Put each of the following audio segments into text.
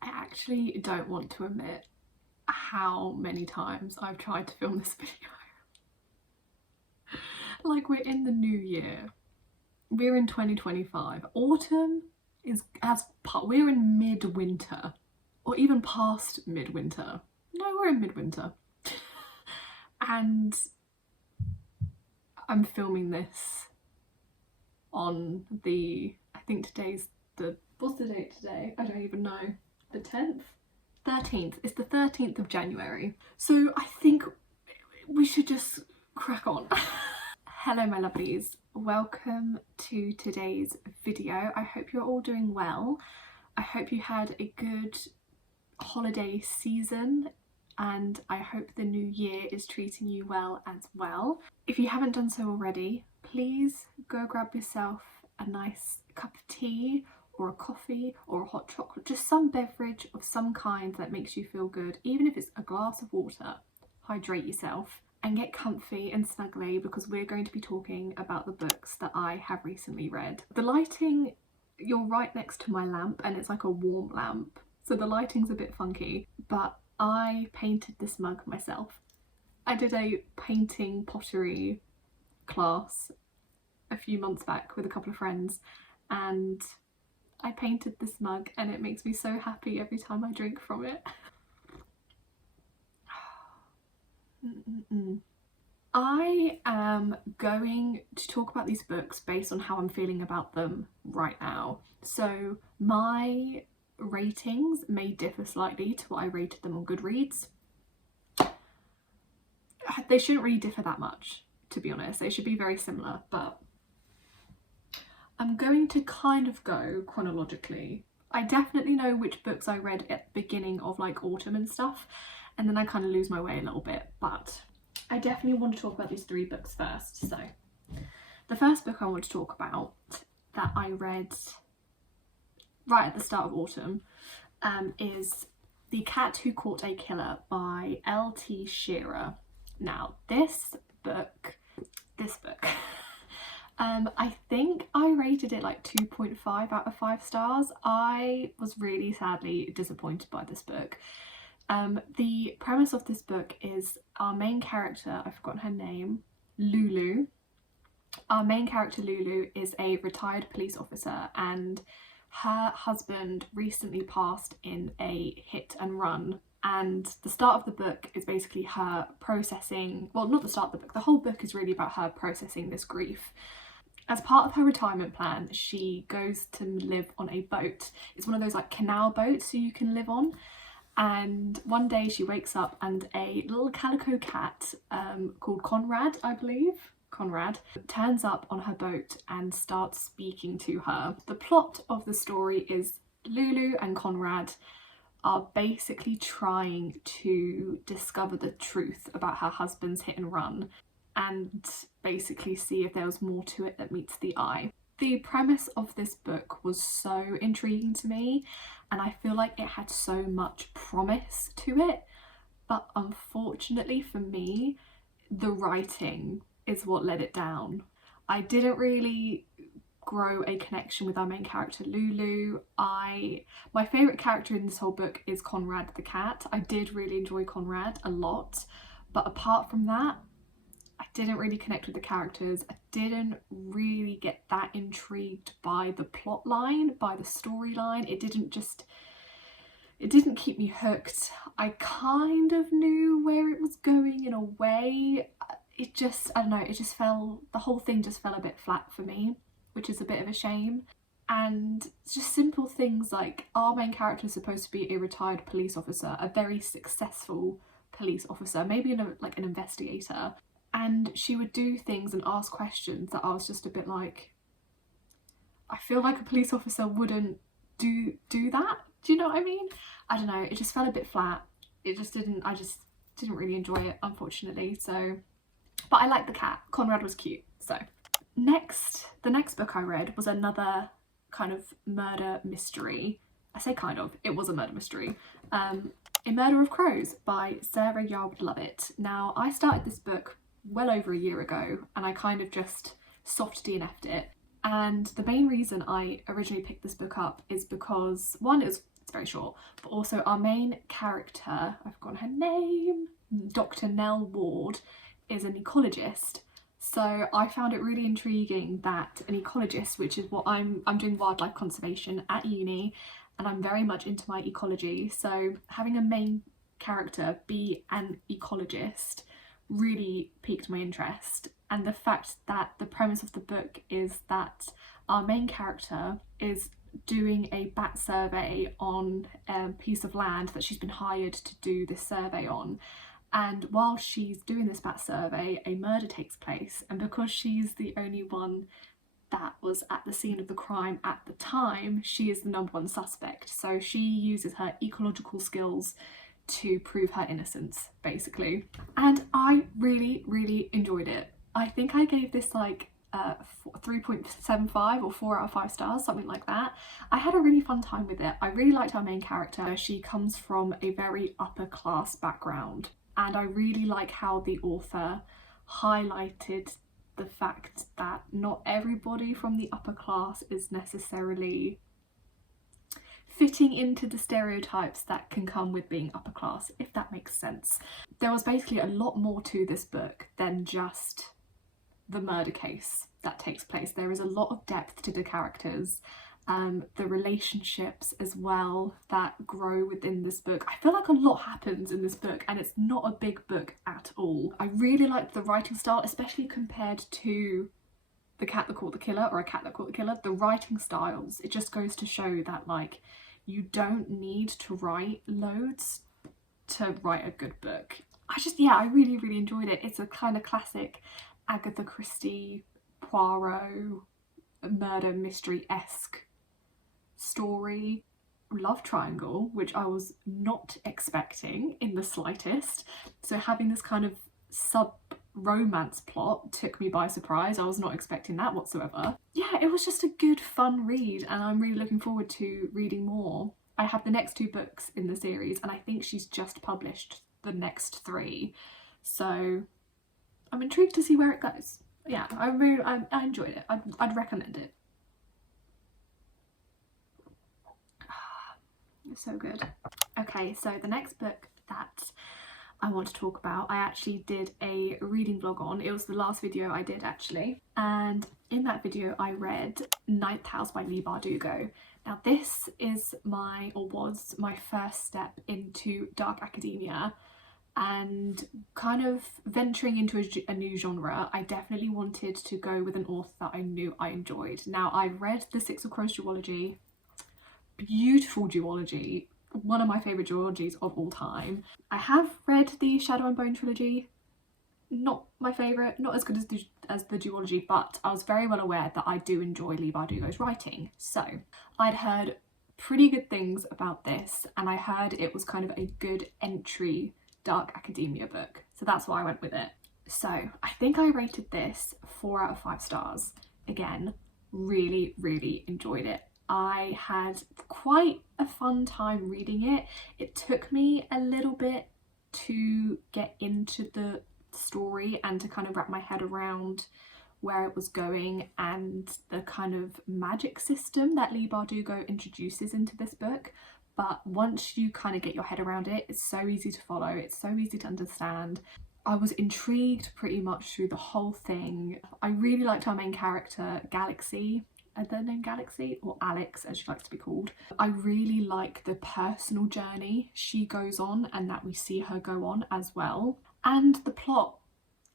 I actually don't want to admit how many times I've tried to film this video. Like, we're in the new year. We're in 2025. Autumn is we're in midwinter, or even past midwinter. No, we're in midwinter. And I'm filming this on I think today's what's the date today? I don't even know. The 10th? 13th. It's the 13th of January. So I think we should just crack on. Hello my lovelies, welcome to today's video. I hope you're all doing well. I hope you had a good holiday season and I hope the new year is treating you well as well. If you haven't done so already, please go grab yourself a nice cup of tea or a coffee or a hot chocolate, just some beverage of some kind that makes you feel good, even if it's a glass of water. Hydrate yourself and get comfy and snuggly because we're going to be talking about the books that I have recently read. The lighting, you're right next to my lamp and it's like a warm lamp, so the lighting's a bit funky, but I painted this mug myself. I did a painting pottery class a few months back with a couple of friends and I painted this mug and it makes me so happy every time I drink from it. I am going to talk about these books based on how I'm feeling about them right now. So my ratings may differ slightly to what I rated them on Goodreads. They shouldn't really differ that much, to be honest. They should be very similar, but I'm going to kind of go chronologically. I definitely know which books I read at the beginning of like autumn and stuff, and then I kind of lose my way a little bit, but I definitely want to talk about these three books first. So the first book I want to talk about that I read right at the start of autumn is The Cat Who Caught a Killer by L.T. Shearer. Now this book I think I rated it like 2.5 out of 5 stars. I was really sadly disappointed by this book. The premise of this book is our main character, I've forgotten her name, Lulu. Our main character Lulu is a retired police officer and her husband recently passed in a hit and run, and the start of the book is basically her processing, well, not the start of the book, the whole book is really about her processing this grief. As part of her retirement plan, she goes to live on a boat. It's one of those like canal boats so you can live on. And one day she wakes up and a little calico cat called Conrad, I believe, Conrad, turns up on her boat and starts speaking to her. The plot of the story is Lulu and Conrad are basically trying to discover the truth about her husband's hit and run and basically see if there was more to it that meets the eye. The premise of this book was so intriguing to me and I feel like it had so much promise to it, but unfortunately for me, the writing is what let it down. I didn't really grow a connection with our main character Lulu. My favourite character in this whole book is Conrad the cat. I did really enjoy Conrad a lot, but apart from that, I didn't really connect with the characters. I didn't really get that intrigued by the plot line, by the storyline. It didn't keep me hooked. I kind of knew where it was going in a way. It just, I don't know, the whole thing just fell a bit flat for me, which is a bit of a shame. And just simple things like our main character is supposed to be a retired police officer, a very successful police officer, maybe like an investigator. And she would do things and ask questions that I was just a bit like, I feel like a police officer wouldn't do that. Do you know what I mean? I don't know, it just felt a bit flat. I just didn't really enjoy it, unfortunately. So, but I liked the cat. Conrad was cute. So the next book I read was another kind of murder mystery. I say kind of, it was a murder mystery. A Murder of Crows by Sarah Yard Lovett. Now I started this book well over a year ago and I kind of just soft DNF'd it, and the main reason I originally picked this book up is because one, it was it's very short, but also our main character, I've forgotten her name, Dr. Nell Ward, is an ecologist. So I found it really intriguing that an ecologist, which is what I'm doing wildlife conservation at uni, and I'm very much into my ecology, so having a main character be an ecologist really piqued my interest. And the fact that the premise of the book is that our main character is doing a bat survey on a piece of land that she's been hired to do this survey on, and while she's doing this bat survey, a murder takes place, and because she's the only one that was at the scene of the crime at the time, she is the #1 suspect. So she uses her ecological skills to prove her innocence, basically. And I really, really enjoyed it. I think I gave this like 3.75 or 4 out of 5 stars, something like that. I had a really fun time with it. I really liked our main character. She comes from a very upper class background, and I really like how the author highlighted the fact that not everybody from the upper class is necessarily fitting into the stereotypes that can come with being upper class, if that makes sense. There was basically a lot more to this book than just the murder case that takes place. There is a lot of depth to the characters, the relationships as well that grow within this book. I feel like a lot happens in this book, and it's not a big book at all. I really liked the writing style, especially compared to The Cat That Caught the Killer or A Cat That Caught the Killer. The writing styles, it just goes to show that like you don't need to write loads to write a good book. I really, really enjoyed it. It's a kind of classic Agatha Christie, Poirot, murder mystery-esque story, love triangle, which I was not expecting in the slightest. So having this kind of sub-romance plot took me by surprise. I was not expecting that whatsoever. Yeah, it was just a good, fun read, and I'm really looking forward to reading more. I have the next 2 books in the series, and I think she's just published the next 3. So I'm intrigued to see where it goes. Yeah, I enjoyed it. I'd recommend it. It's so good. Okay, so the next book that I want to talk about, I actually did a reading vlog on. It was the last video I did actually, and in that video I read Ninth House by Leigh Bardugo. Now this is was my first step into dark academia and kind of venturing into a new genre. I definitely wanted to go with an author that I knew I enjoyed. Now I've read The Six of Crows duology, beautiful duology, one of my favourite duologies of all time. I have read the Shadow and Bone trilogy, not my favourite, not as good as the duology, but I was very well aware that I do enjoy Leigh Bardugo's writing. So I'd heard pretty good things about this, and I heard it was kind of a good entry dark academia book, so that's why I went with it. So I think I rated this 4 out of 5 stars. Again, really, really enjoyed it. I had quite a fun time reading it. It took me a little bit to get into the story and to kind of wrap my head around where it was going and the kind of magic system that Leigh Bardugo introduces into this book. But once you kind of get your head around it, it's so easy to follow, it's so easy to understand. I was intrigued pretty much through the whole thing. I really liked our main character, Galaxy. Their name Galaxy, or Alex as she likes to be called. I really like the personal journey she goes on and that we see her go on as well. And the plot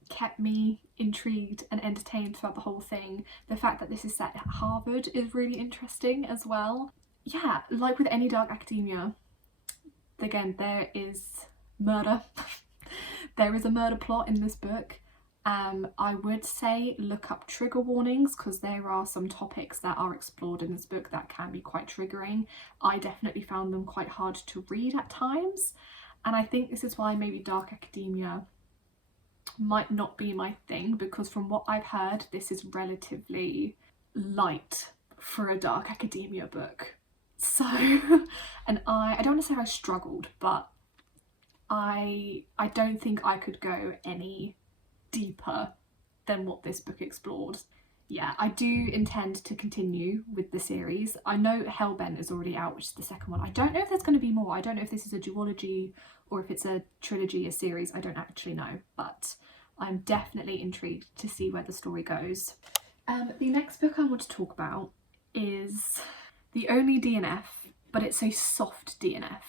kept me intrigued and entertained throughout the whole thing. The fact that this is set at Harvard is really interesting as well. Yeah, like with any dark academia, again, there is murder. There is a murder plot in this book. I would say look up trigger warnings, because there are some topics that are explored in this book that can be quite triggering. I definitely found them quite hard to read at times, and I think this is why maybe dark academia might not be my thing, because from what I've heard, this is relatively light for a dark academia book. So, and I don't want to say I struggled, but I don't think I could go any deeper than what this book explored. yeah, I do intend to continue with the series. I know Hellbent is already out, which is the second one. I don't know if there's going to be more. I don't know if this is a duology or if it's a trilogy, a series. I don't actually know, but I'm definitely intrigued to see where the story goes. The next book I want to talk about is The Only DNF, but it's a soft DNF.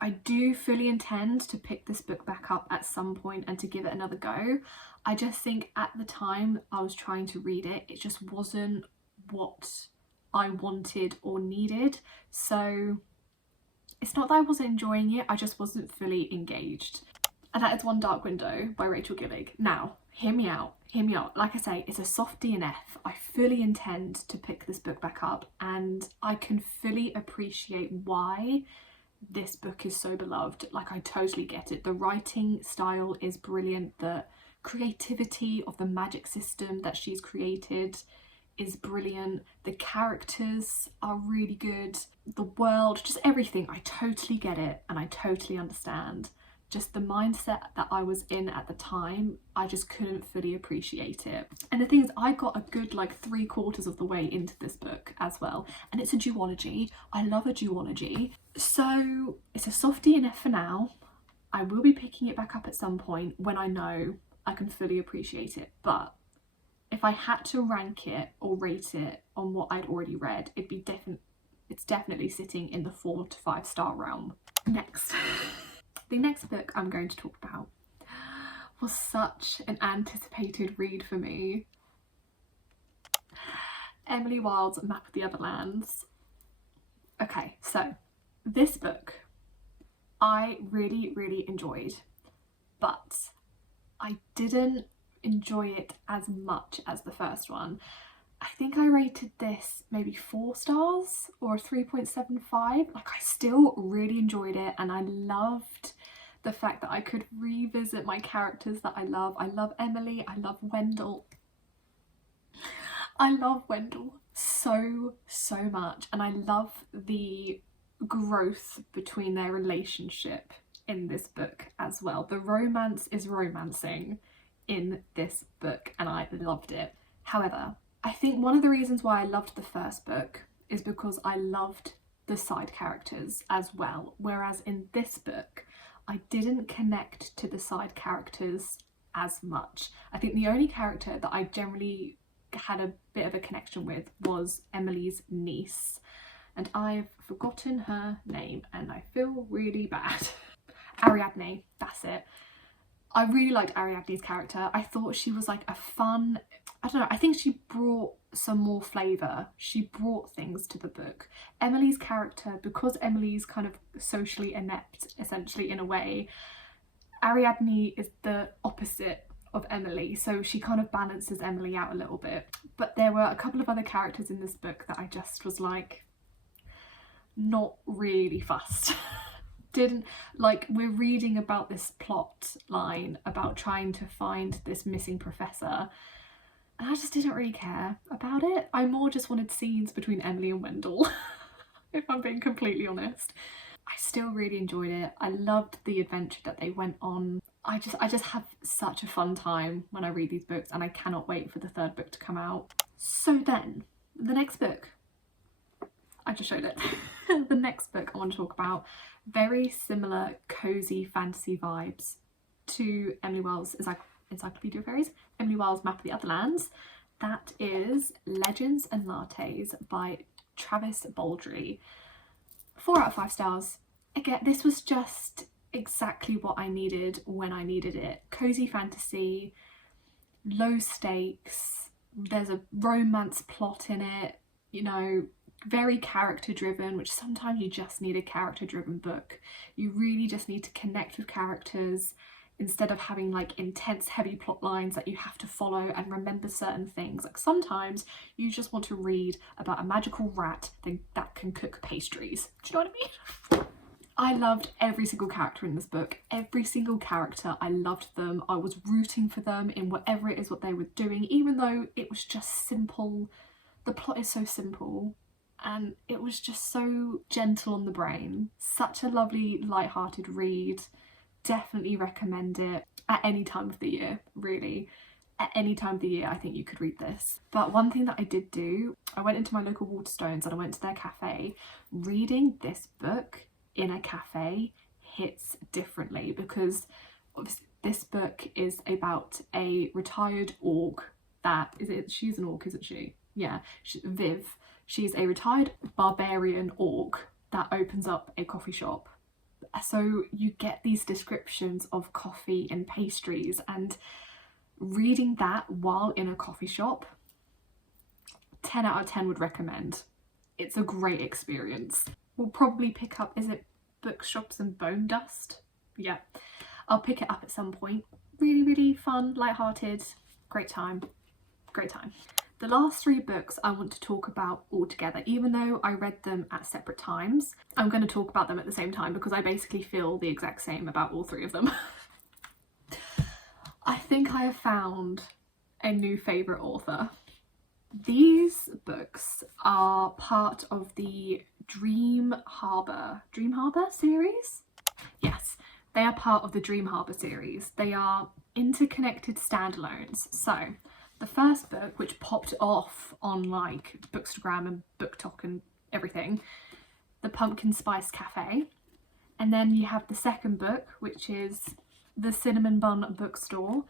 I do fully intend to pick this book back up at some point and to give it another go. I just think at the time I was trying to read it, it just wasn't what I wanted or needed. So it's not that I wasn't enjoying it, I just wasn't fully engaged. And that is One Dark Window by Rachel Gillig. Now, hear me out. Like I say, it's a soft DNF. I fully intend to pick this book back up, and I can fully appreciate why this book is so beloved. Like, I totally get it. The writing style is brilliant. The creativity of the magic system that she's created is brilliant. The characters are really good. The world, just everything. I totally get it and I totally understand. Just the mindset that I was in at the time, I just couldn't fully appreciate it. And the thing is, I got a good like 3/4 of the way into this book as well. And it's a duology. I love a duology. So it's a soft DNF for now. I will be picking it back up at some point when I know I can fully appreciate it. But if I had to rank it or rate it on what I'd already read, it's definitely sitting in the 4 to 5 star realm. Next. The next book I'm going to talk about was such an anticipated read for me. Emily Wilde's Map of the Other Lands. Okay, so this book I really, really enjoyed, but I didn't enjoy it as much as the first one. I think I rated this maybe 4 stars or a 3.75. Like, I still really enjoyed it, and I loved the fact that I could revisit my characters that I love. I love Emily, I love Wendell. I love Wendell so much, and I love the growth between their relationship in this book as well. The romance is romancing in this book and I loved it. However, I think one of the reasons why I loved the first book is because I loved the side characters as well, whereas in this book I didn't connect to the side characters as much. I think the only character that I generally had a bit of a connection with was Emily's niece, and I've forgotten her name and I feel really bad. Ariadne, that's it. I really liked Ariadne's character. I thought she was like a fun, I don't know, I think she brought some more flavour. She brought things to the book. Emily's character, because Emily's kind of socially inept, essentially, in a way, Ariadne is the opposite of Emily, so she kind of balances Emily out a little bit. But there were a couple of other characters in this book that I just was like, not really fussed. Didn't like, we're reading about this plot line about trying to find this missing professor, and I just didn't really care about it. I more just wanted scenes between Emily and Wendell, if I'm being completely honest. I still really enjoyed it. I loved the adventure that they went on. I just have such a fun time when I read these books, and I cannot wait for the 3rd book to come out. So then, the next book, I just showed it. The next book I want to talk about, very similar cozy fantasy vibes to Emily Wilde's Encyclopedia of Fairies, Emily Wilde's Map of the Other Lands. That is Legends and Lattes by Travis Baldree. 4 out of 5 stars. Again, this was just exactly what I needed when I needed it. Cozy fantasy, low stakes, there's a romance plot in it, you know, very character driven, which sometimes you just need a character driven book. You really just need to connect with characters instead of having like intense heavy plot lines that you have to follow and remember certain things. Like, sometimes you just want to read about a magical rat that can cook pastries. Do you know what I mean? I loved every single character in this book. Every single character, I loved them. I was rooting for them in whatever it is what they were doing, even though it was just simple. The plot is so simple and it was just so gentle on the brain. Such a lovely, light-hearted read. Definitely recommend it at any time of the year, really. at any time of the year, I think you could read this. But one thing that I did do, I went into my local Waterstones and I went to their cafe. Reading this book in a cafe hits differently, because this book is about a retired orc she's an orc, isn't she? Yeah, Viv. She's a retired barbarian orc that opens up a coffee shop. So you get these descriptions of coffee and pastries, and reading that while in a coffee shop, 10 out of 10 would recommend. It's a great experience. We'll probably pick up, is it Bookshops and Bone Dust? Yeah, I'll pick it up at some point. Really, really fun, light-hearted, great time. The last 3 books I want to talk about all together, even though I read them at separate times. I'm going to talk about them at the same time because I basically feel the exact same about all 3 of them. I think I have found a new favourite author. These books are part of the Dream Harbour series? Yes, they are part of the Dream Harbour series. They are interconnected standalones. So the first book, which popped off on like Bookstagram and BookTok and everything, The Pumpkin Spice Cafe. And then you have the second book, which is The Cinnamon Bun Bookstore.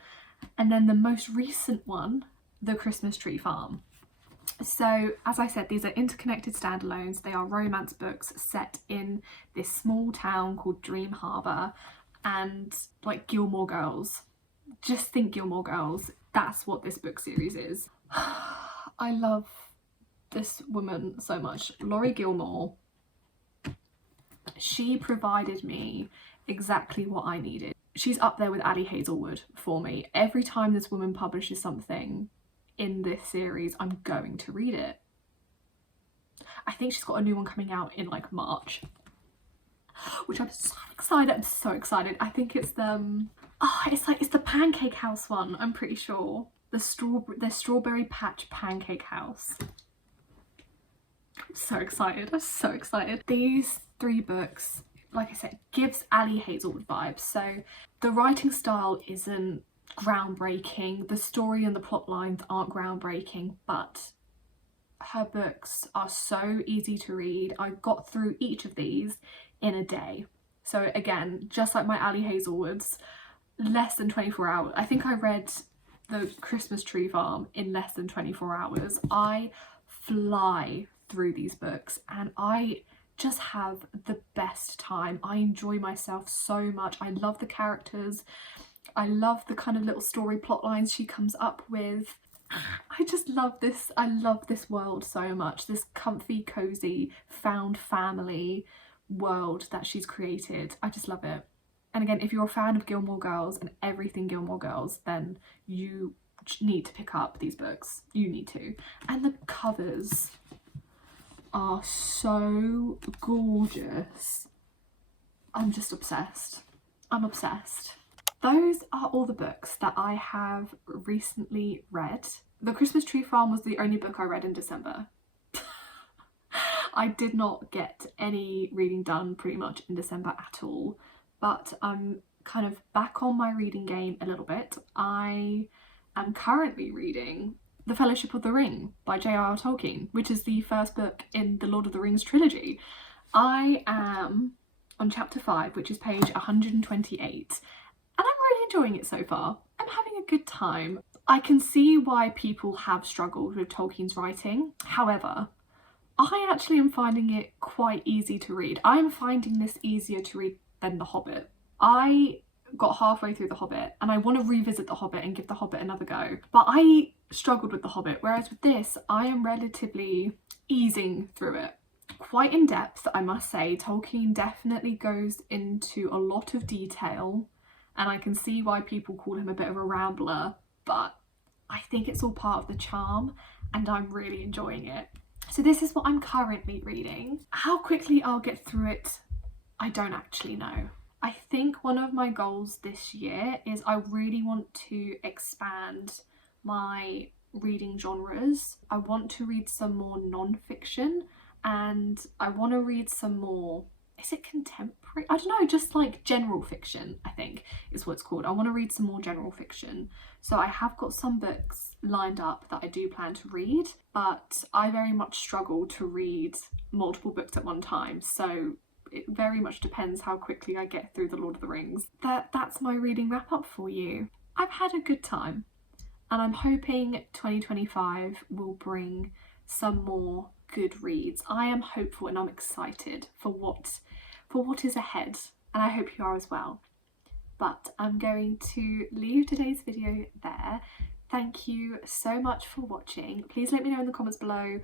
And then the most recent one, The Christmas Tree Farm. So, as I said, these are interconnected standalones. They are romance books set in this small town called Dream Harbour, and like Gilmore Girls. Just think Gilmore Girls. That's what this book series is. I love this woman so much. Laurie Gilmore. She provided me exactly what I needed. She's up there with Ali Hazelwood for me. Every time this woman publishes something in this series, I'm going to read it. I think she's got a new one coming out in like March, which I'm so excited. I'm so excited. I think it's it's the Pancake House one, I'm pretty sure. The Strawberry Patch Pancake House. I'm so excited. I'm so excited. These 3 books, like I said, gives Ali Hazelwood vibes. So the writing style isn't groundbreaking, the story and the plot lines aren't groundbreaking, but her books are so easy to read. I got through each of these in a day. So again, just like my Ali Hazelwoods, less than 24 hours. I think I read The Christmas Tree Farm in less than 24 hours. I fly through these books and I just have the best time. I enjoy myself so much. I love the characters. I love the kind of little story plot lines she comes up with. I just love this. I love this world so much. This comfy, cozy, found family world that she's created. I just love it. And again, if you're a fan of Gilmore Girls and everything Gilmore Girls, then you need to pick up these books. You need to. And the covers are so gorgeous. I'm just obsessed. I'm obsessed. Those are all the books that I have recently read. The Christmas Tree Farm was the only book I read in December. I did not get any reading done pretty much in December at all, but I'm kind of back on my reading game a little bit. I am currently reading The Fellowship of the Ring by J.R.R. Tolkien, which is the first book in the Lord of the Rings trilogy. I am on chapter 5, which is page 128, and I'm really enjoying it so far. I'm having a good time. I can see why people have struggled with Tolkien's writing. However, I actually am finding it quite easy to read. I'm finding this easier to read than The Hobbit. I got halfway through The Hobbit and I want to revisit The Hobbit and give The Hobbit another go. But I struggled with The Hobbit, whereas with this, I am relatively easing through it. Quite in depth, I must say. Tolkien definitely goes into a lot of detail, and I can see why people call him a bit of a rambler, but I think it's all part of the charm and I'm really enjoying it. So this is what I'm currently reading. How quickly I'll get through it, I don't actually know. I think one of my goals this year is I really want to expand my reading genres. I want to read some more non-fiction and I want to read some more is it contemporary? I don't know, just like general fiction, I think is what it's called. I want to read some more general fiction. So I have got some books lined up that I do plan to read, but I very much struggle to read multiple books at one time. So it very much depends how quickly I get through The Lord of the Rings. That's my reading wrap up for you. I've had a good time, and I'm hoping 2025 will bring some more good reads. I am hopeful and I'm excited for what is ahead, and I hope you are as well. But I'm going to leave today's video there. Thank you so much for watching. Please let me know in the comments below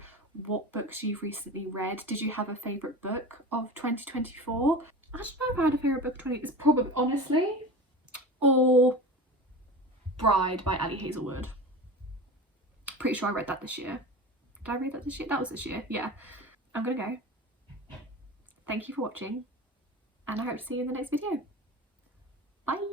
what books you've recently read. Did you have a favourite book of 2024? I don't know if I had a favourite book of 20. It's probably, honestly, or Bride by Ali Hazelwood. Pretty sure I read that this year. Did I read that this year? That was this year, yeah. I'm gonna go. Thank you for watching, and I hope to see you in the next video. Bye!